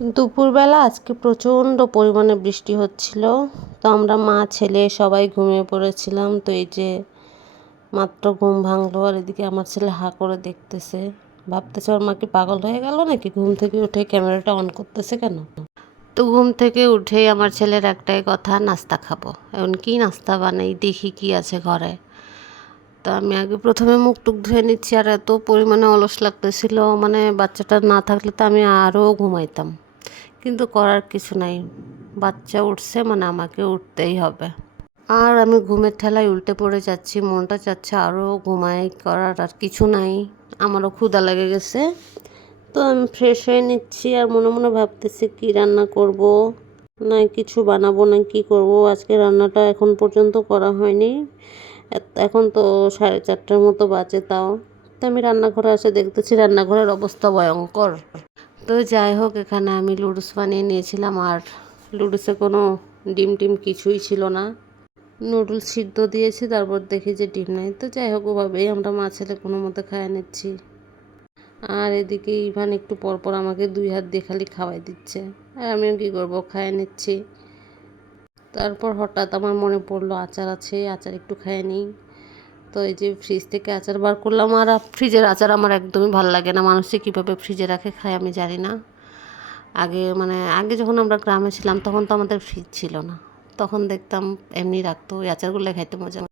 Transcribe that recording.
দুপুরবেলা আজকে প্রচণ্ড পরিমাণে বৃষ্টি হচ্ছিল। তো আমরা মা ছেলে সবাই ঘুমিয়ে পড়েছিলাম। তো এই যে মাত্র ঘুম ভাঙলো, আর এদিকে আমার ছেলে হাঁ করে দেখতেছে, ভাবতেছে ওর মা কি পাগল হয়ে গেল নাকি, ঘুম থেকে উঠে ক্যামেরাটা অন করতেছে কেন। তো ঘুম থেকে উঠেই আমার ছেলের একটাই কথা, নাস্তা খাবো। এখন কি নাস্তা বানাই দেখি কি আছে ঘরে। তো আমি আগে প্রথমে মুখ টুক ধুয়ে নিচ্ছি, আর এত পরিমাণে অলস লাগতেছিল, মানে বাচ্চাটা না থাকলে তো আমি আরও ঘুমাইতাম। কিন্তু করার কিছু নাই, বাচ্চা উঠছে মানে আমাকে উঠতেই হবে। আর আমি ঘুমের ঠেলায় উল্টে পড়ে যাচ্ছি, মনটা চাচ্ছে আরও ঘুমাই, করার আর কিছু নাই। আমারও ক্ষুধা লেগে গেছে। তো আমি ফ্রেশ হয়ে নিচ্ছি, আর মনে মনে ভাবতেছি কি রান্না করব, না কিছু বানাবো না কি করব। আজকে রান্নাটা এখন পর্যন্ত করা হয়নি। এখন তো 4:30টার মতো বাজে তাও। তো আমি রান্নাঘরে এসে দেখতেছি রান্নাঘরের অবস্থা ভয়ঙ্কর। তো যাই হোক, এখানে আমি লুডুস বানিয়ে নিয়েছিলাম, আর লুডুসে কোনো ডিম টিম কিছুই ছিল না। নুডলস সিদ্ধ দিয়েছি, তারপর দেখি যে ডিম নাই। তো যাই হোক, ওভাবেই আমরা মা ছেলে কোনো মতো খাইয়ে নিচ্ছি। আর এদিকে ইভান একটু পরপর আমাকে 2 হাত দিয়ে খালি খাওয়াই দিচ্ছে, আর আমিও কী করবো, খাইয়ে নিচ্ছি। তারপর হঠাৎ আমার মনে পড়লো আচার আছে, আচার একটু খাইয়ে নিই। তো এই যে ফ্রিজ থেকে আচার বার করলাম। আর ফ্রিজের আচার আমার একদমই ভালো লাগে না, মানুষে কীভাবে ফ্রিজে রাখে খায় আমি জানি না। আগে যখন আমরা গ্রামে ছিলাম তখন তো আমাদের ফ্রিজ ছিল না, তখন দেখতাম এমনি রাখতো, ওই আচারগুলো খাইতে মজা।